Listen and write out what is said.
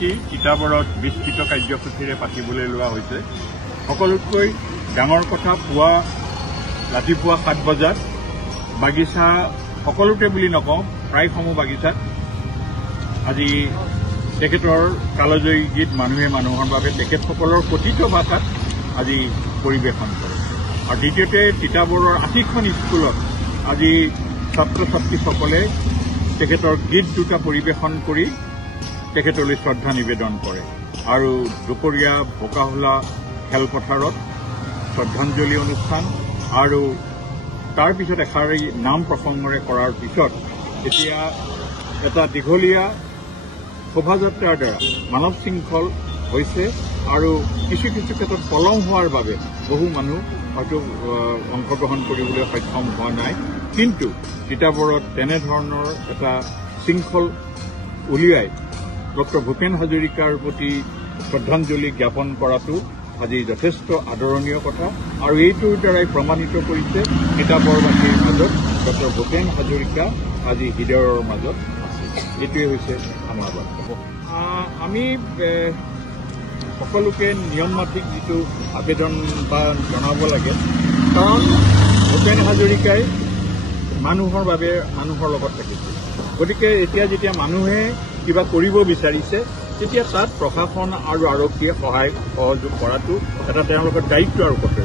তিতাবৰত বিস্তৃত কাৰ্যসূচীৰে পাতিবলৈ লোৱা হৈছে। সকলোতকৈ ডাঙৰ কথা পুৱা ৰাতিপুৱা 7 বজাত বাগিচা সকলোতে বুলি নকওঁ প্ৰায়সমূহ বাগিচাত আজি তেখেতৰ কালজয়ী গীত মানুহে মানুহৰ বাবে তেখেতসকলৰ কথিত ভাষাত আজি পৰিৱেশন কৰে। আৰু দ্বিতীয়তে তিতাবৰৰ 80খন স্কুলত আজি ছাত্ৰ ছাত্ৰীসকলে তেখেতৰ গীত দুটা পৰিৱেশন কৰি তেখেতলৈ শ্ৰদ্ধা নিবেদন কৰে। আৰু দুপৰীয়া বোকাহোলা খেলপথাৰত শ্ৰদ্ধাঞ্জলি অনুষ্ঠান আৰু তাৰ পিছত এষাৰি নাম প্ৰসংগৰে কৰাৰ পিছত এতিয়া এটা দীঘলীয়া শোভাযাত্ৰাৰ দ্বাৰা মানৱ শৃংখল হৈছে আৰু কিছু কিছু ক্ষেত্ৰত পলম হোৱাৰ বাবে বহু মানুহ হয়তো অংশগ্ৰহণ কৰিবলৈ সক্ষম হোৱা নাই। কিন্তু তিতাবৰত তেনেধৰণৰ এটা শৃংখল উলিয়াই ডক্টৰ ভূপেন হাজৰিকাৰ প্ৰতি শ্ৰদ্ধাঞ্জলি জ্ঞাপন কৰাটো আজি যথেষ্ট আদৰণীয় কথা আৰু এইটোৰ দ্বাৰাই প্ৰমাণিত কৰিছে তিতাবৰবাসীৰ মাজত ডক্টৰ ভূপেন হাজৰিকা আজি হৃদয়ৰ মাজত আছে। এইটোৱে হৈছে আমাৰ বাৰ্তা। আমি সকলোকে নিয়মমাফিক যিটো আবেদন বা জনাব লাগে, কাৰণ ভূপেন হাজৰিকাই মানুহৰ বাবে মানুহৰ লগত থাকিছিল। গতিকে এতিয়া যেতিয়া মানুহে কিবা কৰিব বিচাৰিছে তেতিয়া তাত প্ৰশাসন আৰু আৰক্ষীয়ে সহায় সহযোগ কৰাটো এটা তেওঁলোকৰ দায়িত্ব আৰু কৰ্তব্য।